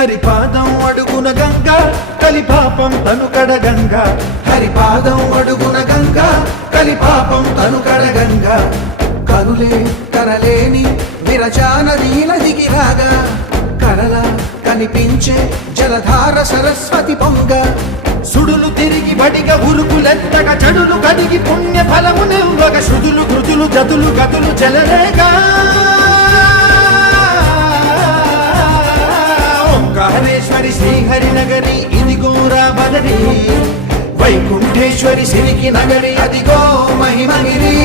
హరిపాదం అడుగున గంగా కలిపాపం తను కడగంగా, హరిపాదం అడుగున గంగా కలిపాపం తను కడగంగా. కనులే కనలేని విరచానది నదికి రాగా, కరలా కనిపించే జలధార సరస్వతి పొంగ. సుడులు తిరిగి బడిగ ఉరుకులెత్తగా, చెడులు కడిగి పుణ్య ఫలము నివ్వగ, శృతులు కృతులు జతులు గతులు చెలరేగా. ఓంకారేశ్వరి శ్రీహరి నగరి ఇదిగోరా బదరి, వైకుంఠేశ్వరి సిరికి నగరి అదిగో మహిమగిరి.